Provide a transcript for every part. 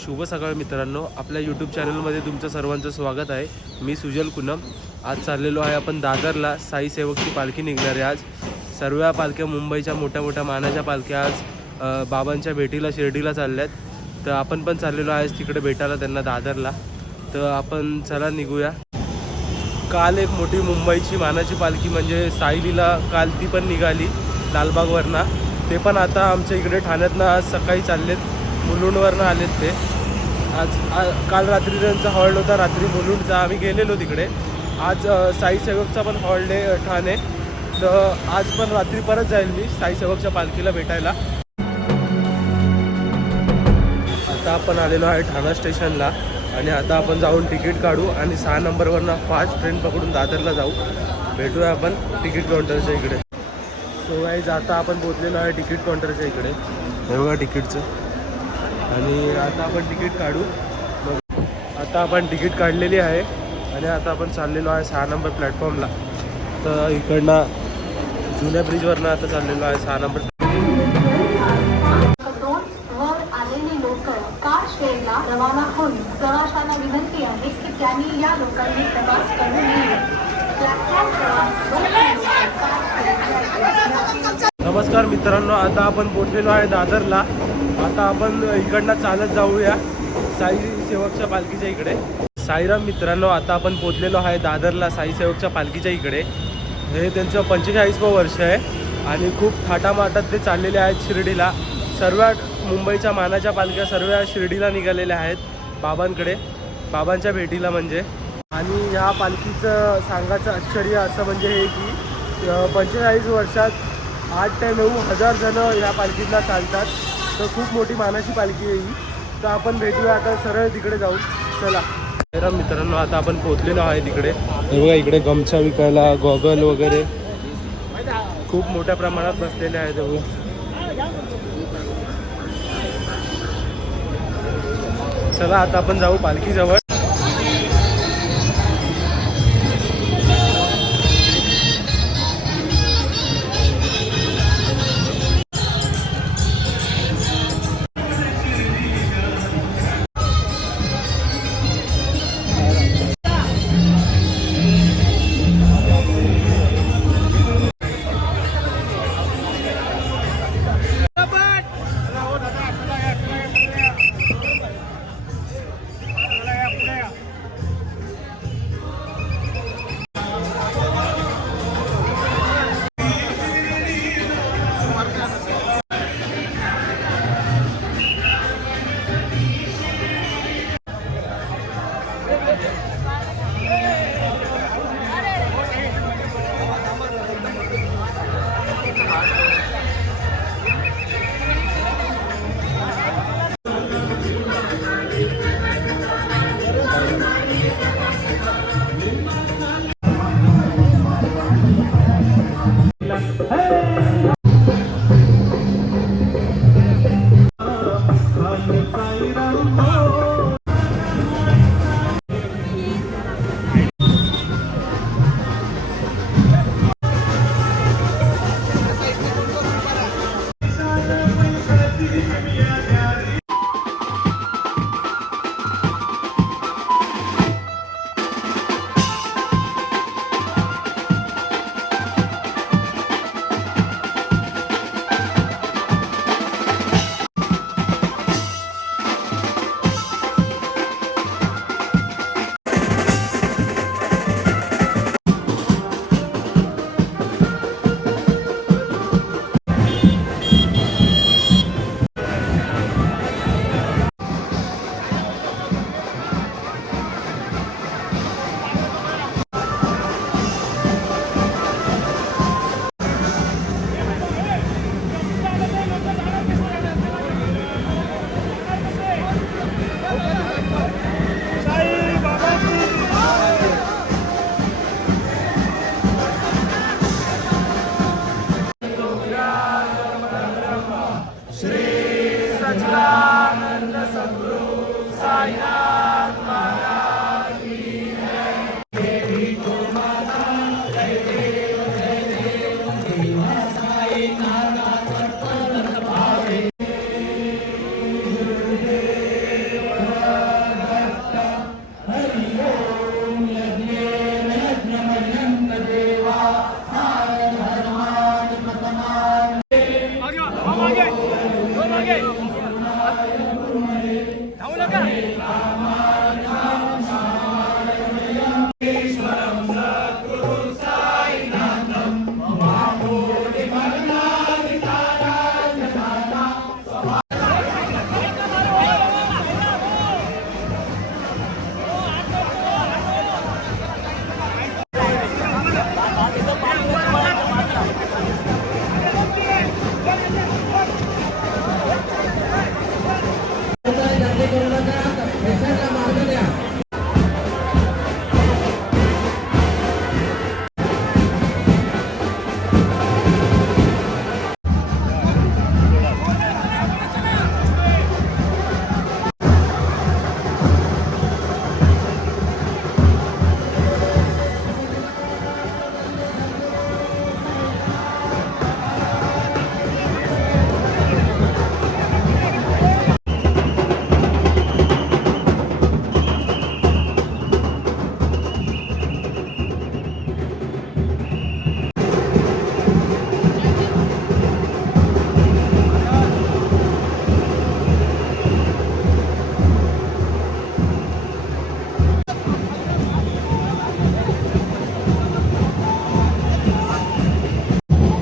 शुभ सकाळ मित्रांनो, आपल्या यूट्यूब चॅनलमध्ये तुमचं सर्वांचं स्वागत आहे। मी सुजल कुनम। आज चाललेलो आहे आपण दादरला। साई सेवकची पालखी निघणार आहे आज। सर्व पालख्या मुंबईच्या मोठ्या मोठ्या मानाच्या पालख्या आज बाबांच्या भेटीला शिर्डीला चालल्यात। तर आपण पण चाललेलो आहे तिकडे भेटायला त्यांना दादरला। तर आपण चला निघूया। काल एक मोठी मुंबईची मानाची पालखी म्हणजे साईलीला काल ती पण निघाली लालबागवरनं। ते पण आता आमच्या इकडे ठाण्यातनं आज सकाळी चाललेत, मुलुंडवरनं आलेत ते। काल रात्री त्यांचा हॉल्ट होता, रात्री मुलुंडचा आम्ही गेलेलो तिकडे। आज साई सेवकचा पण हॉल्ट आहे ठाणे, तर आज पण रात्री परत जाईल मी साई सेवकच्या पालखीला भेटायला। आता आपण आलेलो आहे ठाणा स्टेशनला आणि आता आपण जाऊन तिकीट काढू आणि 6 नंबरवरनं फास्ट ट्रेन पकडून दादरला जाऊ। भेटूया आपण तिकीट काउंटरच्या इकडे। सो गाईज आता आपण पोहोचलेलो आहे तिकीट काउंटरच्या इकडे। हे बघा तिकीटचं, आणि आता आपण तिकीट काढू। आता आपण तिकीट काढलेली आहे आणि आता आपण चाललेलो आहे 6 नंबर प्लॅटफॉर्मला। तर इकडनं जुन्या ब्रिजवरनं आता चाललेलो आहे 6 नंबर। रवाना होऊन प्रवाशांना विनंती आहे की त्यांनी या लोकांनी प्रवास करू नये। नमस्कार मित्रांनो, आता आपण पोहोचलेलो आहे दादरला। आता आपण इकडनं चालत जाऊया साई सेवकच्या पालखीच्या इकडे। साईराम मित्रांनो, आता आपण पोहोचलेलो आहे दादरला साई सेवकच्या पालखीच्या इकडे। हे त्यांचं 45वं वर्ष आहे आणि खूप थाटामाटात ते चाललेले आहेत शिर्डीला। सर्व मुंबईच्या मानाच्या पालख्या सर्व शिर्डीला निघालेल्या आहेत बाबांकडे, बाबांच्या भेटीला म्हणजे। आणि ह्या पालखीचं सांगायचं आश्चर्य असं म्हणजे हे की 45 वर्षात 8 ते 9 हजार जण ह्या पालखीतला चालतात। तर खूप मोठी मानाची पालखी आहे ही। तर आपण भेटूया आता सरळ तिकडे जाऊ, चला। तर मित्रांनो, आता आपण पोहोचलेलो आहे तिकडे। हे बघा इकडे गमछा विकायला, गॉगल वगैरे खूप मोठ्या प्रमाणात बसलेले आहेत। बघा चला आता आपण जाऊ पालखीजवळ।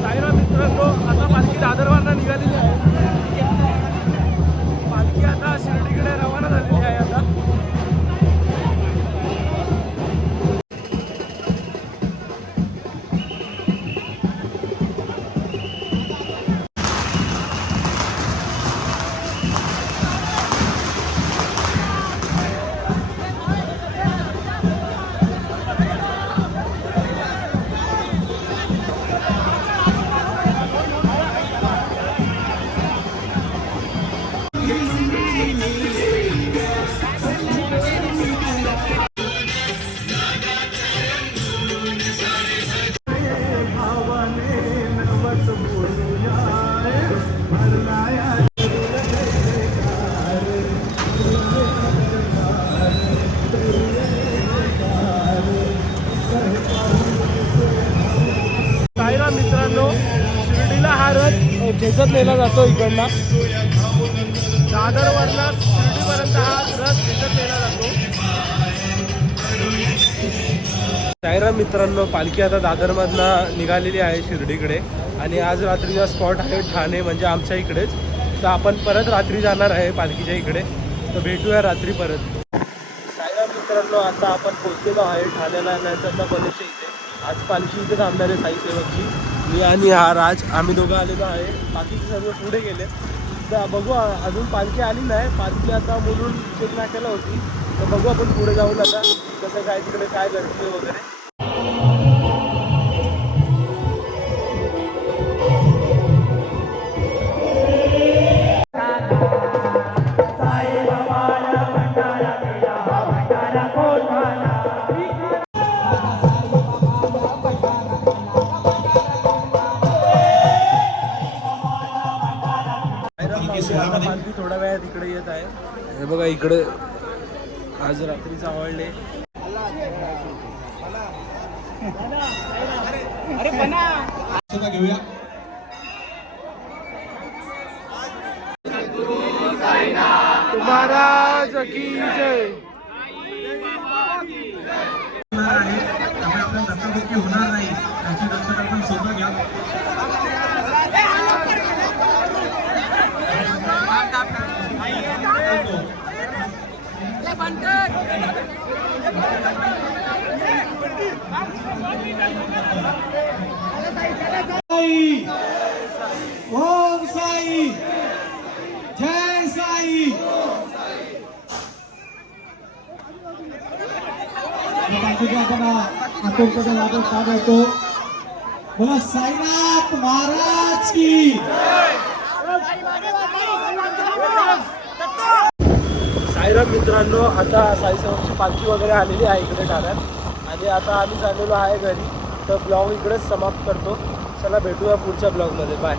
साईराम मित्रांनो, आता पालखी दादरवरनं निघालेली आहे. पालखी आता शिर्डीकडे रवाना झालेली आहे. आता साईराम मित्रांनो, शिर्डीला हा रथ खेचत नेला जातो. इकडला दादरवरला शिर्डीपर्यंत हा रथ खेचत नेला जातो. साईराम मित्रांनो, पालखी आता दादरमधनं निघालेली आहे शिर्डीकडे आणि आज रात्रीचा स्पॉट आहे ठाणे, म्हणजे आमच्या इकडेच. तर आपण परत रात्री जाणार आहे पालखीच्या इकडे. तर भेटूया रात्री परत. साईराम मित्रांनो, आता आपण पोहोचलेलो आहे ठाण्याला नाहीचा कॉलेजच्या इथे. आज पालखी इथे थांबणार आहे साई सेवकची. मी आणि हा राज, आम्ही दोघं आलेलो आहे. बाकीचे सर्व पुढे गेले. तर बघू, अजून पालखी आली नाही. पालखी आता बोलून चेक नाक्याला होती. तर बघू आपण पुढे जाऊन आता कसं काय तिकडे काय घडते वगैरे. पालखी थोड्या वेळात इकडे येत आहे. हे बघा इकडे आज रात्रीच आवडले. घेऊया. महाराज की जय. होणार नाही त्याची दक्षता आपण स्वतः घ्या. ओम साई, जय साई. आपण आतोपर्यंत आपण का करतो. बोला साईनाथ महाराज की. साईराम मित्रांनो, आता साईसेवकची पालखी वगैरे आलेली आहे इकडे ठाण्यात आणि आता आम्ही चाललेलो आहे घरी. तर ब्लॉग इकडेच समाप्त करतो. चला भेटूया पुढच्या ब्लॉगमध्ये. बाय.